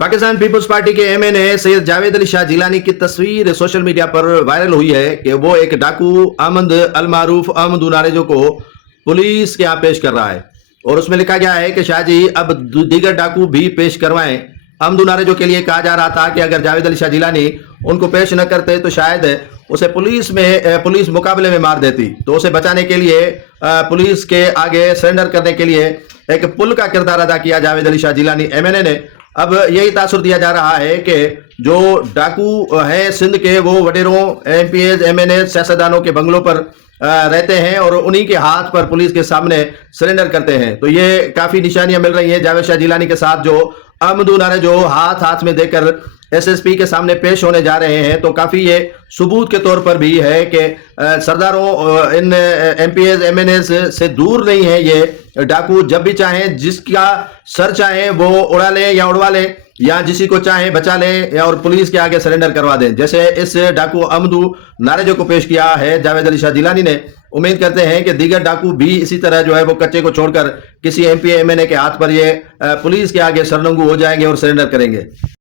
Pakistan peoples party के MNA Syed Javed Ali Shah Jilani की तस्वीर सोशल मीडिया पर वायरल हुई है कि वो एक डाकू अहमद अल मारूफ अहमद नारेजो को पुलिस के यहाँ पेश कर रहा है और उसमें लिखा गया है कि शाह जी अब दीगर डाकू भी पेश करवाएं। अहमद नारेजो के लिए कहा जा रहा था कि अगर जावेद अली शाह जिलानी उनको पेश न करते तो शायद उसे पुलिस मुकाबले में मार देती। तो उसे बचाने के लिए पुलिस के आगे सरेंडर करने के लिए एक पुल का किरदार अदा किया जावेद अली शाह जिलानी एमएनए ने। अब यही तासुर दिया जा रहा है कि जो डाकू हैं सिंध के वो वडेरों एमपीएज एमएनए सियासतदानों के बंगलों पर रहते हैं और उन्हीं के हाथ पर पुलिस के सामने सरेंडर करते हैं। तो ये काफी निशानियां मिल रही हैं जावेद शाह जिलानी के साथ, जो अहमद नारेजो हाथ हाथ में देकर एसएसपी के सामने पेश होने जा रहे हैं। तो काफी ये सबूत के तौर पर भी है कि सरदारों इन एमपीएस एमएनए से दूर नहीं है ये डाकू। जब भी चाहें जिसका सर चाहे वो उड़ा ले या उड़वा ले या किसी को चाहे बचा ले या और पुलिस के आगे सरेंडर करवा दें, जैसे इस डाकू अहमद नारेजो को पेश किया है जावेद अली शाह जिलानी ने। उम्मीद करते हैं कि दीगर डाकू भी इसी तरह जो है वो कच्चे को छोड़कर किसी एमपी एमएनए के हाथ पर ये पुलिस के आगे सरनंगू हो जाएंगे और सरेंडर करेंगे।